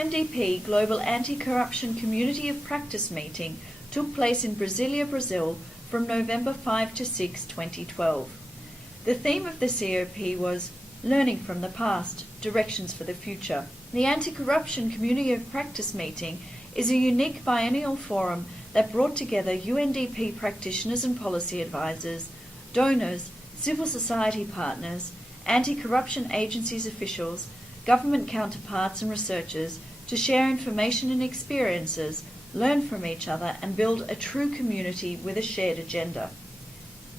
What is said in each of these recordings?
UNDP Global Anti-Corruption Community of Practice meeting took place in Brasilia, Brazil from November 5 to 6, 2012. The theme of the COP was Learning from the Past, Directions for the Future. The Anti-Corruption Community of Practice meeting is a unique biennial forum that brought together UNDP practitioners and policy advisors, donors, civil society partners, anti-corruption agencies officials, government counterparts and researchers to share information and experiences, learn from each other and build a true community with a shared agenda.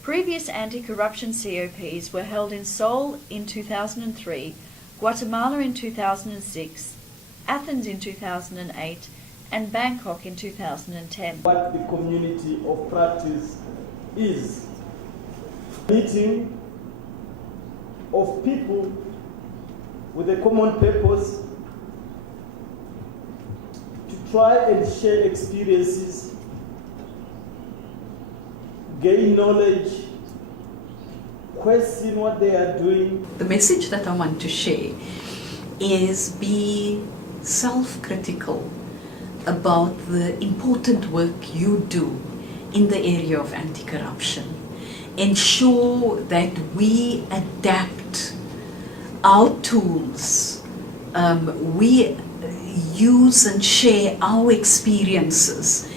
Previous anti-corruption COPs were held in Seoul in 2003, Guatemala in 2006, Athens in 2008 and Bangkok in 2010. What the community of practice is. Meeting of people with a common purpose to try and share experiences, gain knowledge, question what they are doing. The message that I want to share is be self-critical about the important work you do in the area of anti-corruption. Ensure that we adapt our tools, we use and share our experiences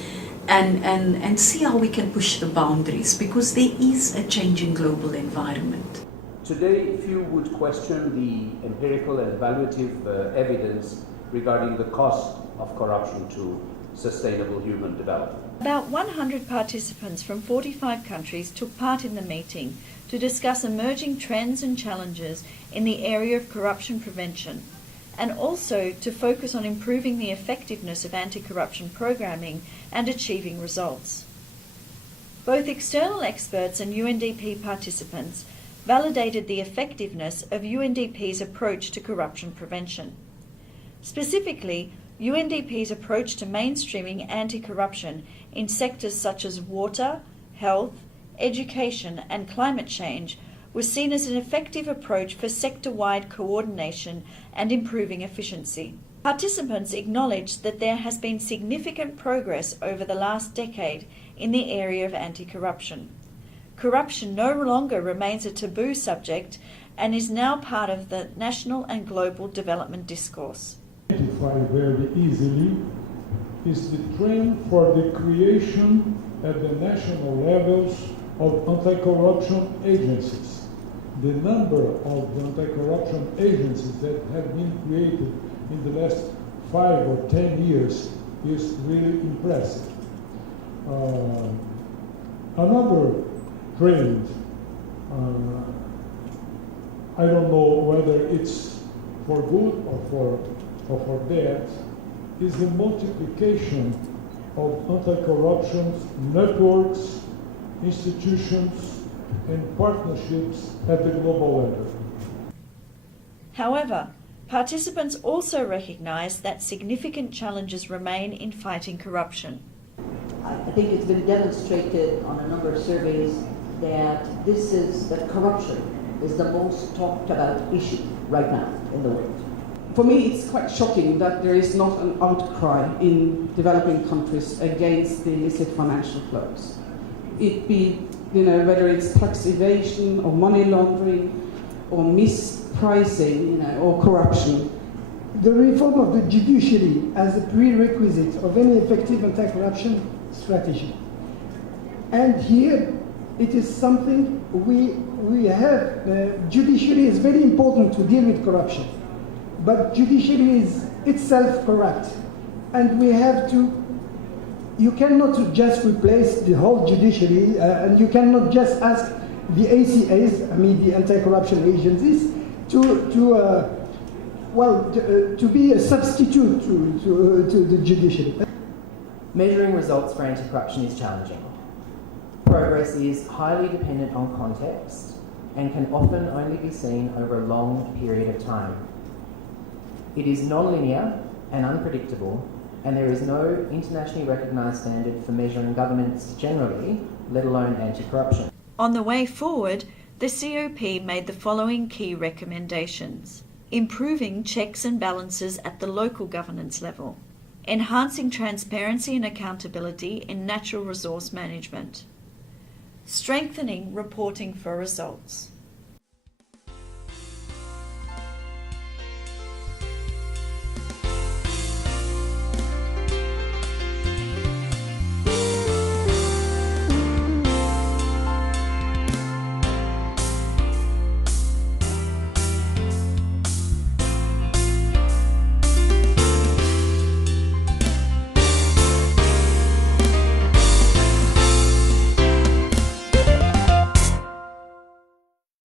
and see how we can push the boundaries, because there is a changing global environment. Today, if you would question the empirical and evaluative evidence regarding the cost of corruption to sustainable human development. About 100 participants from 45 countries took part in the meeting to discuss emerging trends and challenges in the area of corruption prevention, and also to focus on improving the effectiveness of anti-corruption programming and achieving results. Both external experts and UNDP participants validated the effectiveness of UNDP's approach to corruption prevention. Specifically, UNDP's approach to mainstreaming anti-corruption in sectors such as water, health, education and climate change was seen as an effective approach for sector-wide coordination and improving efficiency. Participants acknowledged that there has been significant progress over the last decade in the area of anti-corruption. Corruption no longer remains a taboo subject and is now part of the national and global development discourse. Identified very easily is the trend for the creation at the national levels of anti-corruption agencies. The number of anti-corruption agencies that have been created in the last 5 or 10 years is really impressive. Another trend, I don't know whether it's for good or for bad, is the multiplication of anti-corruption networks, institutions, and partnerships at the global level. However, participants also recognise that significant challenges remain in fighting corruption. I think it's been demonstrated on a number of surveys that corruption is the most talked about issue right now in the world. For me, it's quite shocking that there is not an outcry in developing countries against the illicit financial flows. It be, whether it's tax evasion or money laundering or mispricing, or corruption. The reform of the judiciary as a prerequisite of any effective anti-corruption strategy. And here, it is something we have. Judiciary is very important to deal with corruption. But judiciary is itself corrupt, and we have to, you cannot just replace the whole judiciary, and you cannot just ask the ACAs, the anti-corruption agencies, to be a substitute to the judiciary. Measuring results for anti-corruption is challenging. Progress is highly dependent on context and can often only be seen over a long period of time. It is non-linear and unpredictable, and there is no internationally recognised standard for measuring governments generally, let alone anti-corruption. On the way forward, the COP made the following key recommendations. improving checks and balances at the local governance level, enhancing transparency and accountability in natural resource management, strengthening reporting for results.